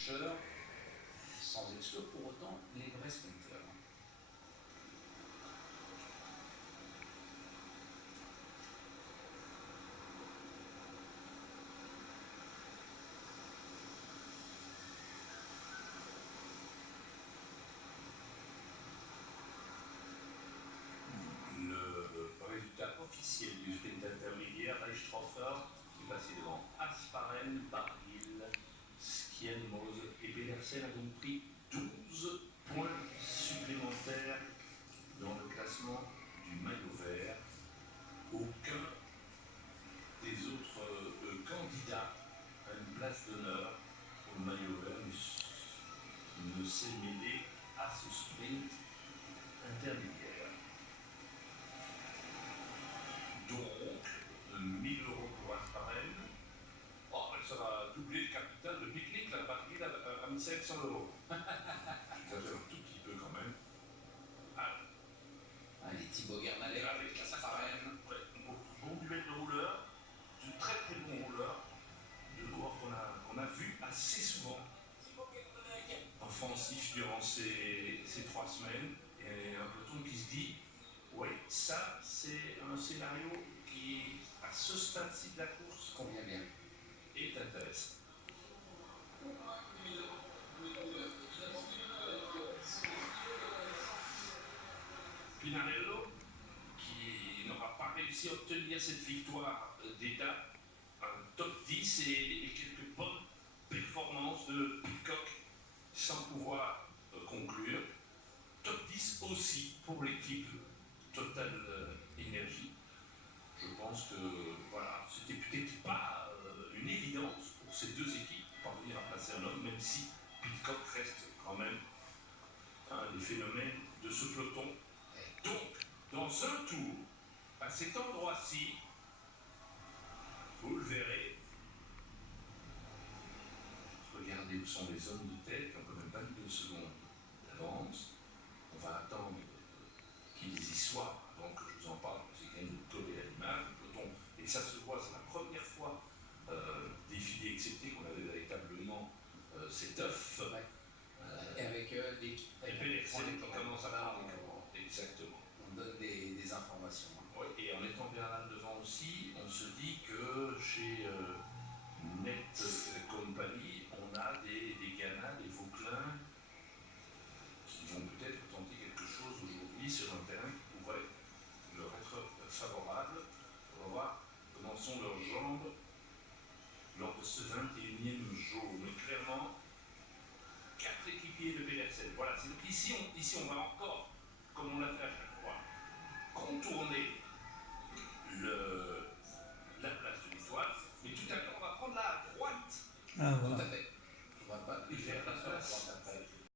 accrocheurs, sans exclure pour autant les vrais sprinteurs. Le résultat officiel du sprint intermédiaire, Reichshofer, qui est passé devant Asparen, Barguil, Skien, Mose et Pedersen, a donc pris 12 points supplémentaires dans le classement du maillot vert. Aucun des autres candidats à une place d'honneur pour le maillot vert ne s'est mêlé à ce sprint intermédiaire. Donc, 1000 € pour Asparen. Oh, ça va doubler le capital de pique-nique, la partie à 1500 €. J'exagère un tout petit peu quand même. Allez, Thibaut Guernalec avec Asparen. Ouais, bon duel de rouleurs, de très très bons rouleurs, de coureurs qu'on a vu assez souvent offensif durant ces 3 semaines. Et un peloton qui se dit, oui, ça c'est un scénario qui, à ce stade-ci de la course, convient bien, est intéressant. Pinarello, qui n'aura pas réussi à obtenir cette victoire d'étape, un top 10 et quelques bonnes performances de Pidcock sans pouvoir conclure. Top 10 aussi pour l'équipe Total Energy. Je pense que voilà, c'était peut-être pas une évidence pour ces deux équipes de parvenir à placer un homme, même si Pidcock reste quand même un des phénomènes de ce peloton. Donc, dans un tour, à cet endroit-ci, vous le verrez, regardez où sont les hommes de tête qui ont quand même 22 secondes d'avance. On va attendre qu'ils y soient avant que je vous en parle, c'est quand même de coller à l'image du peloton. Et ça se voit, c'est la première fois, défilé excepté, qu'on avait véritablement cet œuf. Ouais. Et avec l'équipe. Et Pedersen qui commence à parler. Exactement. On donne des informations. Ouais, et en étant Bernal devant aussi, on se dit que chez Net Company, on a des Ghana, des Vauclin, qui vont peut-être tenter quelque chose aujourd'hui sur un terrain qui pourrait leur être favorable. On va voir comment sont leurs jambes lors de ce 21e jour. Mais clairement, 4 équipiers de Pedersen. Voilà, c'est donc ici on va encore, comme on l'a fait à chaque fois, contourner la place de l'Étoile. Mais tout à l'heure, on va prendre la droite. Ah, voilà. Tout à fait.